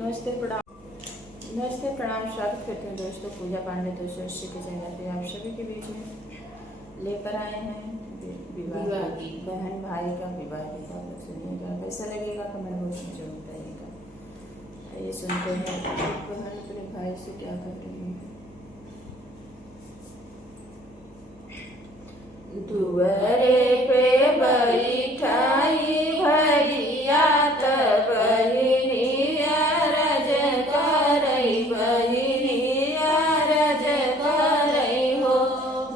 नमस्ते प्रणाम, स्वागत करते हैं दोस्तों। पूजा पांडे दोस्तों श्री के चैनल पे आप सभी के बीच में लेकर आए हैं विवाह की बहन भाई का विवाह गीता। सुनिएगा, कैसा लगेगा कमेंट बॉक्स में जरूर बताइएगा। ये सुनते हैं बहन अपने भाई से क्या कर रही है। दुआरे पे बैठाई भरिया तब बहिनिया रज करई, बहिनिया रज करई हो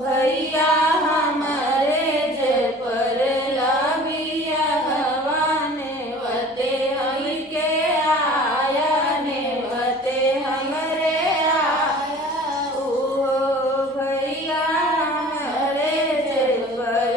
भैया हमरे जे पर लबिया हवाने वते हमके आया ने वते हमरे आया ओ भैया हमरे जे पर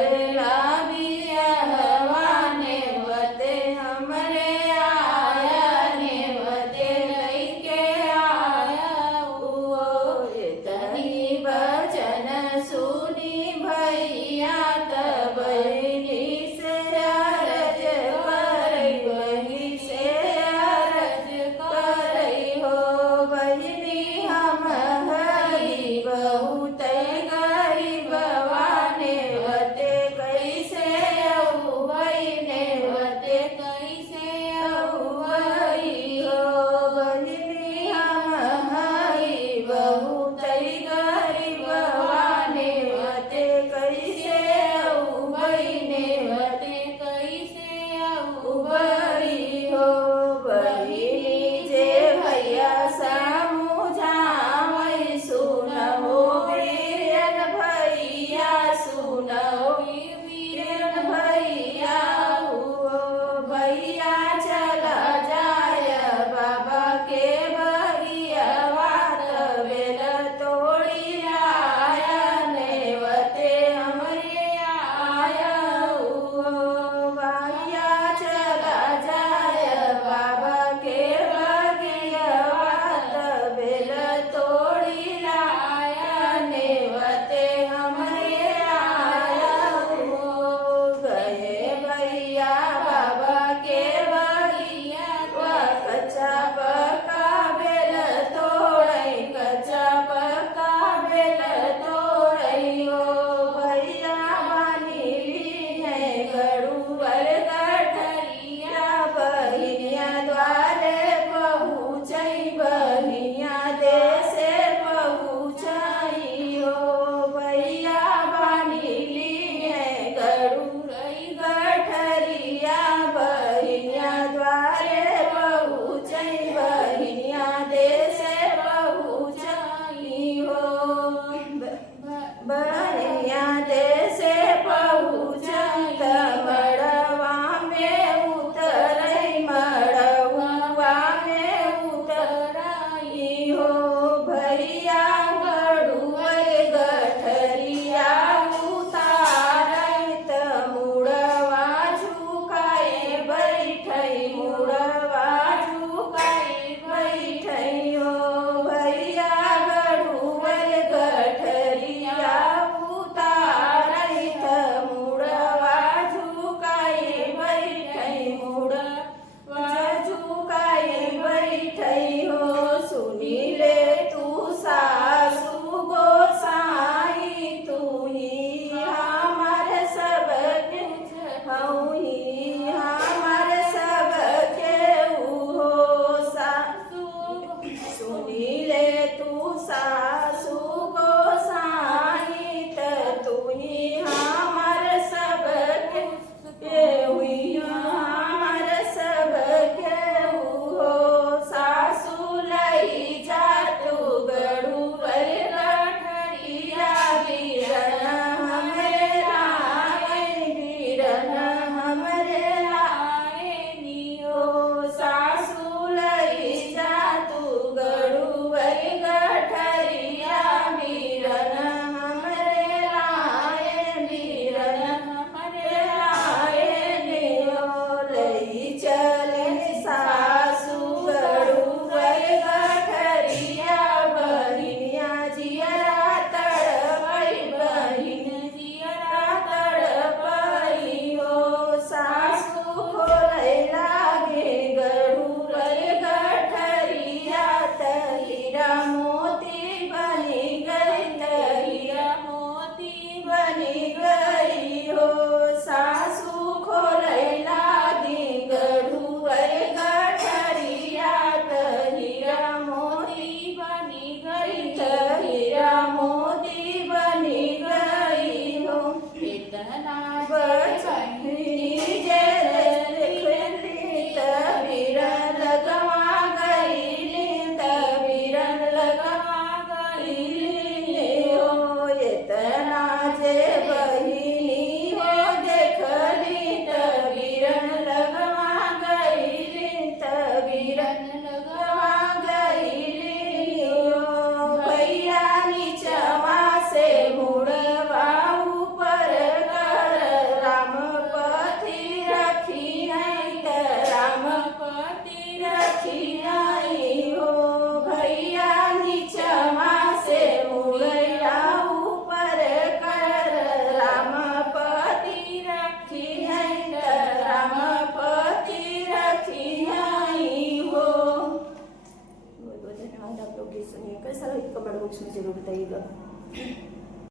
सुनिए कैसा लगे कमेंट बॉक्स में जरूर बताइएगा।